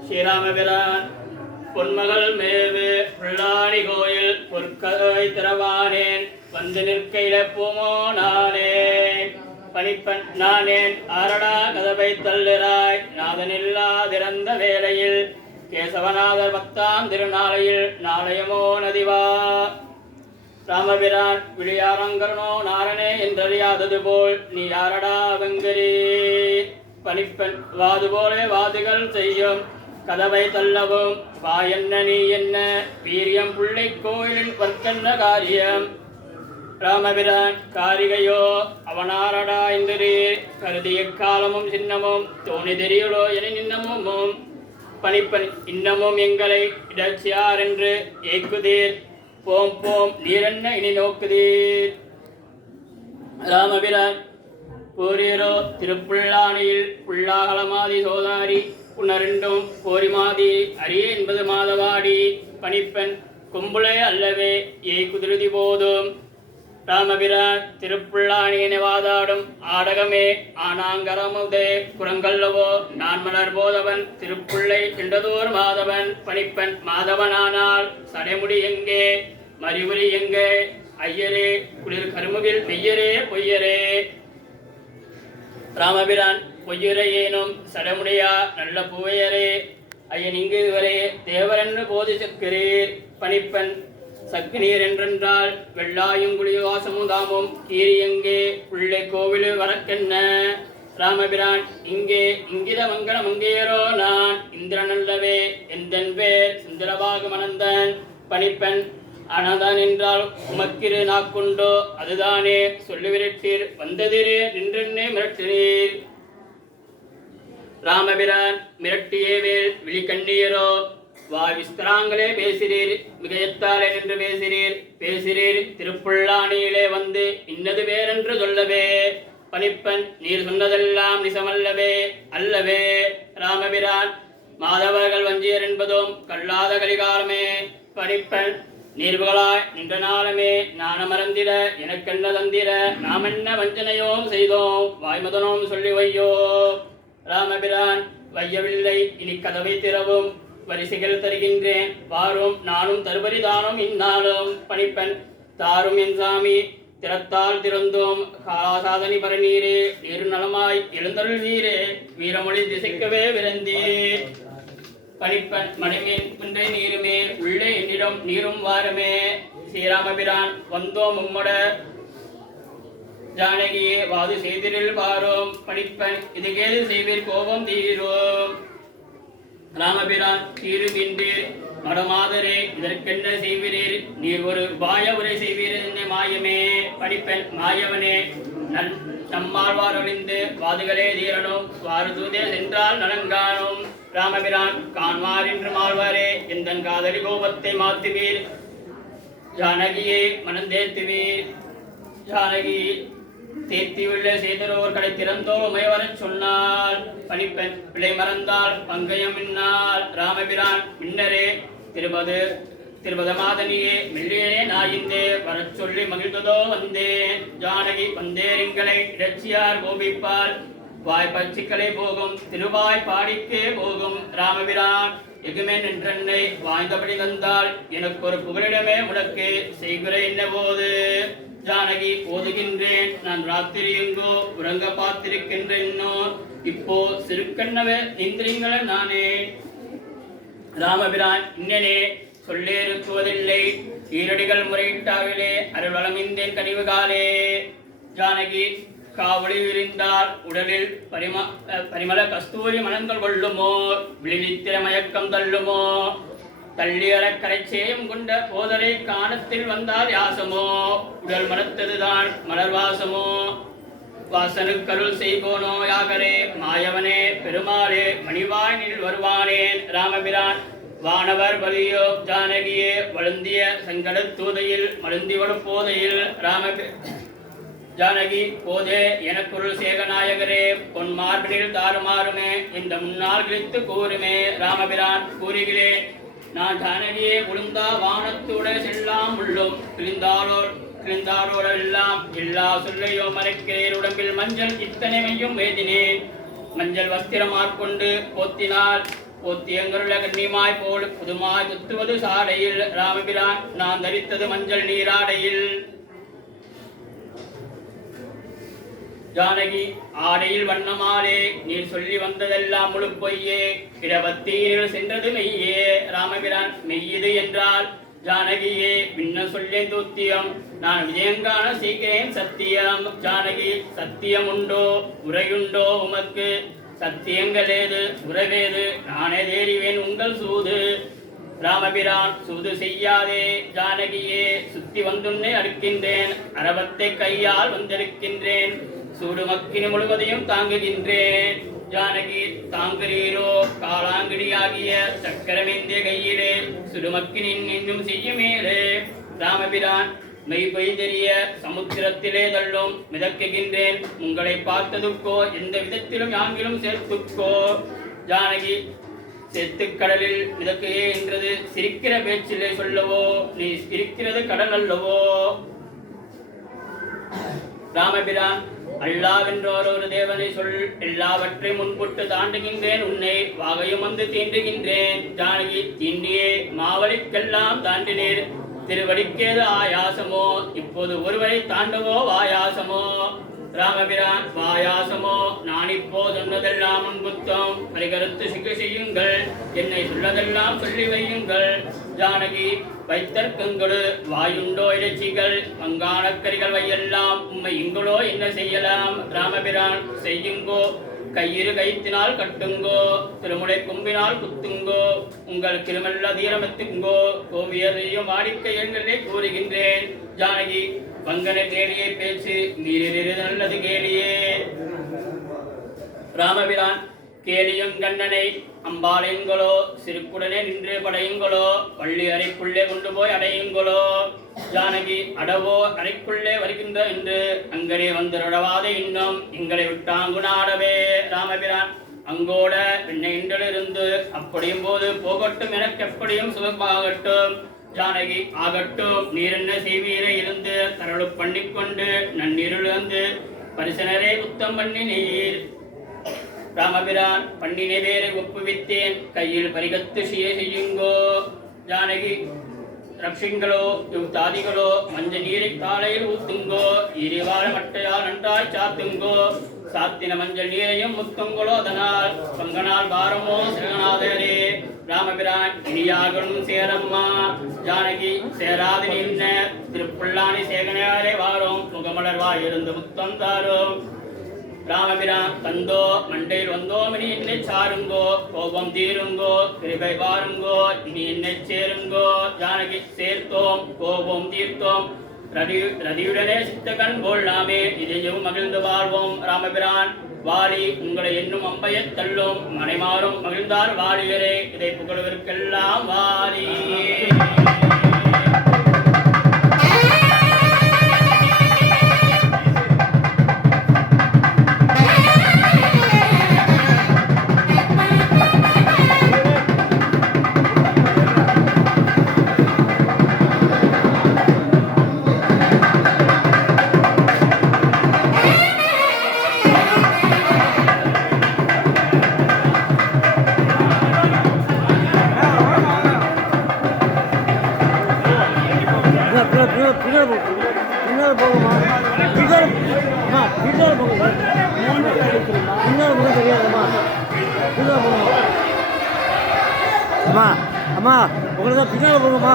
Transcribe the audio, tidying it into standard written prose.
ஸ்ரீராமபிரான் பொன்மகள் மேவு பிள்ளாணி கோயில் பொற்கதை திறவானேன் வந்து நிற்க இழப்புமோ நானேன் பணிப்பன் நானேன் ஆரடா கதவை தள்ளுறாய் நாதனில்லாதிறந்த வேளையில் கேசவநாதர் 10ஆம் திருநாளையில் நாளையமோ நதிவா ராமபிரான் விழியாரங்கரனோ நாரணே என்றறியாதது போல் நீ யாரடா வெங்கரி பணிப்பெண் வாது போலே வாதுகள் செய்யும் கதவை தள்ளவும் வா என்ன நீ என்ன வீரியம் பிள்ளை கோயிலின் வர்க்கன்ன காரியம் ராமபிரான் காரிகையோ அவனாரடா இந்திரீர் கருதி எக்காலமும் சின்னமும் தோணி தெரியலோ என நின்னமும் பணிப்பன் இன்னமும் எங்களை இடச்சியார் என்று ஏக்குதீர் போம் போம் நீரென்ன இனி நோக்குதீர் ராமபிரான் போரீரோ திருப்புள்ளானியில் புல்லாகலமாதி சோதாரி புனரெண்டும் போரிமாதி அரிய என்பது மாதவாடி பணிப்பெண் கும்புளே அல்லவே ஏய் குதிருதி போதும் ராமபிரான் திருப்புள்ளானியனை வாதாடும் ஆடகமே ஆனாங்கரமுதே குரங்கல்லவோ நான் மலர் போதவன் திருப்புள்ளை என்றதோர் மாதவன் பணிப்பன் மாதவனானால் சடைமுடி எங்கே மறிவுரி எங்கே ஐயரே குளிர் கருமுகில் மெய்யரே பொய்யரே ராமபிரான் பொய்யுரையேனும் சடமுடியா நல்ல பூவையரே ஐயன் இங்கு வரை தேவரென்று போதிசக்கிறீர் பணிப்பன் சக்னீர் என்றென்றால் வெள்ளாயுங்குழிவாசமும் தாமும் கீரியங்கே பிள்ளை கோவிலு வரக்கென்ன ராமபிரான் இங்கே இங்கித மங்களம் அங்கேயரோ நான் இந்திரன் அல்லவே எந்தன் பேர் சுந்தரபாகு மனந்தன் பணிப்பெண் அனதான் என்றால் உமக்கிரு நாக்குண்டோ அதுதானே சொல்லி விரட்டீர் வந்ததிரே நின்றென்னே மிரட்டினீர் ராமபிரான் மிரட்டியே வேல் விழிகண்ணீரோ வா விஸ்தராங்களே பேசிறீர் மிகையத்தாலே நின்று பேசிறீர் திருப்புள்ளானியிலே வந்து இன்னது வேறென்று சொல்லவே பணிப்பன் நீர் சொன்னதெல்லாம் நிசமல்லவே அல்லவே ராமபிரான் மாதவர்கள் வஞ்சியர் என்பதும் கல்லாத கலிகாலமே பணிப்பன் நீர்வுகளாய் நின்ற நாளமே நாணமறந்திட எனக்கென்ன தந்திர நாம் என்ன வஞ்சனையோம் செய்தோம் வாய்மதனோம் சொல்லி வையோ ராமபிரான் வையவில்லை இனி கதவை திறவும் வரிசைகள் தருகின்றேன் வாரும் நானும் தருபரிதானும் இந்நாளும் பணிப்பெண் தாரும் என் சாமி திறத்தால் திறந்தோம் காசாதனி பரநீரே நீர் நலமாய் எழுந்தருள் நீரே வீரமொழி திசைக்கவே விரந்தீர் பணிப்பன் மணிமேன் குன்றை நீருமே உள்ளே என்னிடம் நீரும் வாரமே ஸ்ரீராமபிரான் வந்தோம் உம்மட ஜானகியே வாது செய்திரில் பாரோம் பணிப்பன் இதுகேது செய்வீர் கோபம் தீரோம் ராமபிரான் தீருமின்றீர் மடமாதரே இதற்கென்ன செய்வீரீர் நீர் ஒரு பாய உரை செய்வீர் என்ன மாயமே பணிப்பெண் மாயவனே நம்மாழ்வார் ஒளிந்து வாதுகளே தீரனும் வாறு தூதே சென்றால் நலங்கானும் ராமபிரான் காண்வார் என்று மாழ்வாரே எந்தன் காதலி கோபத்தை மாத்துவீர் ஜானகியே மனந்தேத்துவீர் ஜானகி தேத்தியுள்ள செய்தரோர் கடை திறந்தோர் உமையவரச் சொன்னால் பணிப்பெண் பிழை மறந்தால் பங்கயம் மின்னால் ராமபிரான் மின்னரே திருபதமாதனியே மெல்லியே நாயிந்தே வரச் சொல்லி மகிழ்ந்ததோ வந்தேன் ஜானகி வந்தேரிங்களை இடச்சியார் கோபிப்பால் வாய் பச்சிக்களை போகும் திருவாய் பாடிக்கே போகும் ராமபிரான் எகுமே நின்றன்னை வாய்ந்தபடி தந்தால் எனக்கு ஒரு புகலிடமே உனக்கு செய்குறை என்ன போது ஜானகி ஓதுகின்றேன் நான் ராத்திரி எங்கோ உறங்க பார்த்திருக்கின்றேன்னோ இப்போ சிறுக்கண்ணவே இந்திரியங்கள நானே ராமபிரான் இன்னனே சொல்லேருக்குவதில்லை ஈரடிகள் முறையிட்டாவிலே அருள்வளம் இந்தேன் கனிவு காலே ஜானகி காவலி விரிந்தால் உடலில் பரிமள கஸ்தூரி மனங்கள் கொள்ளுமோ விழித்திர மயக்கம் தள்ளுமோ தள்ளியற கரைச்சேயம் கொண்ட போதரை காணத்தில் வந்தால் யாசமோ உடல் மனத்ததுதான் மலர்வாசமோ வாசனுக்கருள் செய்வோனோ யாகரே மாயவனே பெருமாளே மணிவாய் நில் வருவானேன் ராமபிரான் வானவர் வலியோ ஜானகியே வழுந்திய சங்கட தூதையில் மழுந்திவடு போதையில் ஜானகி போதே எனக்குருள் சேகநாயகரே பொன் மார்பினில் தாறுமாறுமே இந்த முன்னால் கிழித்து கூறுமே ராமபிரான் கூறுகிறேன் நான் ஜானகியே உளுந்தா வானத்துட செல்லாம் உள்ளும் கிழிந்தாரோரெல்லாம் எல்லா சொல்லையோ மறைக்கிறேன் உடம்பில் மஞ்சள் இத்தனைமையும் வேதினேன் மஞ்சள் வஸ்திரமாற்கொண்டு போத்தினாள். போத்தியங்களுள்ள கண்ணிமாய் போல் புதுமாய் துத்துவது சாடையில். ராமபிரான் நான் தரித்தது மஞ்சள் நீராடையில். ஜானகி ஆடையில் வண்ணமாலே நீர் சொல்லி வந்ததெல்லாம் முழு பொய்யே. இடபத்தீரில் சென்றது மெய்யே. ராமபிரான் மெய்யது என்றால் ஜானகியே விண்ண சொல்லே தூத்தியம். நான் விஜயங்கான சீக்கிரேன் சத்தியம். ஜானகி சத்தியம் உண்டோ உரையுண்டோ உமக்கு? சத்தியங்கள் ஏது உறவேது? நானே தேறிவேன் உங்கள் சூது. ராமபிரான் சூது செய்யாதே ஜானகியே. சுத்தி வந்துன்னே அடுக்கின்றேன். அரபத்தை கையால் வந்திருக்கின்றேன். சூடு மக்கினி முழுவதையும் தாங்குகின்றேன். ஜானகி தாங்குறீரோ காலாங்கிடியாகிய சக்கரமேந்திய கையிலே. சுடுமக்கினின் இன்னும் செய்யுமேலே. ராமபிரான் மெய் பொய் தெரிய சமுத்திரத்திலே தள்ளும் மிதக்குகின்றேன். உங்களை பார்த்ததுக்கோ எந்த விதத்திலும் யாங்கிலும் சேர்த்துக்கோ. ஜானகி செத்துக்கடலில் மிதக்குகே என்றது சிரிக்கிற பேச்சிலே சொல்லவோ? நீ சிரிக்கிறது கடல் அல்லவோ? ராமபிரான் அல்லாவென்றோர் ஒரு தேவனை சொல். எல்லாவற்றையும் முன்புட்டு தாண்டுகின்றேன். உன்னை வாகையும் வந்து தீண்டுகின்றேன். ஜானகி தீண்டியே மாவலிக்கெல்லாம் தாண்டினீர். திருவடிக்கேது ஆயாசமோ? இப்போது ஒருவரை தாண்டவோ வாயாசமோ? ராமபிரான் வாயாசமோ? நான் இப்போ சொன்னதெல்லாம் முன்புத்தம். பரிகருத்து சிக்க செய்யுங்கள். என்னை சொல்லதெல்லாம் சொல்லி வையுங்கள். ஜானகி வைத்தற்கங்களு வாயுண்டோ இறைச்சிகள் பங்கானக்கரிகள் வையெல்லாம் உம்மை இங்களோ என்ன செய்யலாம்? ராமபிரான் செய்யுங்கோ. கையிறு கைத்தினால் கட்டுங்கோ. திருமுலை கொம்பினால் குத்துங்கோ. உங்கள் திருமல்ல தீரமத்துங்கோ. கோவியரையும் வாடிக்கையங்களே கூறுகின்றேன். ஜானகி பங்கனை கேளியே பேச்சு மீறிறு நல்லது கேளியே. ராமபிரான் கேளியும் கண்ணனை அம்பாளையுங்களோ. சிறுக்குடனே நின்று படையுங்களோ. பள்ளி அறைக்குள்ளே கொண்டு போய் அடையுங்களோ. ஜானகி அடவோ அறைக்குள்ளே வருகின்ற என்று அங்கனே வந்துடவாத இன்னும் எங்களை விட்டாங்குனாடவே. ராமபிரான் அங்கோட வெண்ணையிலிருந்து அப்படியும் போது போகட்டும் எனக்கு எப்படியும் சுகமாகட்டும். ஜானகி ஆகட்டும் நீர் என்ன செய்வீரை இருந்து தரளு பண்ணிக்கொண்டு நன்னீருள் வந்து பரிசனரே குத்தம் பண்ணி நீர். ராமபிரான் பண்ணினை வேறு ஒப்புவித்தேன். கையில் பரிகத்து செய்யுங்கோ. ஜானகி ரக்ஷிங்களோ தாதிகளோ மஞ்ச நீரை காலையில் ஊத்துங்கோ. எரிவாழ மட்டையால் நன்றாய் சாத்துங்கோ. சாத்தின மஞ்சள் நீரையும் முத்துங்களோ. அதனால் பங்கனால் பாரமோ சிவநாதரே. ராமபிரான் இனியாகணும் சேரம்மா. ஜானகி சேராது நின்ன திருப்புள்ளானி சேகனையாரே வாரும். முகமலர்வாய் இருந்து முத்தம் தாரும். ராமபிரான் தந்தோ மண்டையில் வந்தோம். இனி என்னை சாருங்கோ. கோபம் தீருங்கோ. கிருபை வாருங்கோ. இனி என்னை சேருங்கோ. ஜானகி சேர்த்தோம் கோபம் தீர்த்தோம். ரதியுடனே சித்தகன் போல் நாமே இதையும் மகிழ்ந்து வாழ்வோம். ராமபிரான் வாலி உங்களை என்னும் அம்பைய தள்ளும். மனைமாறும் மகிழ்ந்தார் வாலியரே. இதை புகழ்வதற்கெல்லாம் வாலியே. அம்மா உங்களுக்கு தான் பின்னால் போங்கம்மா.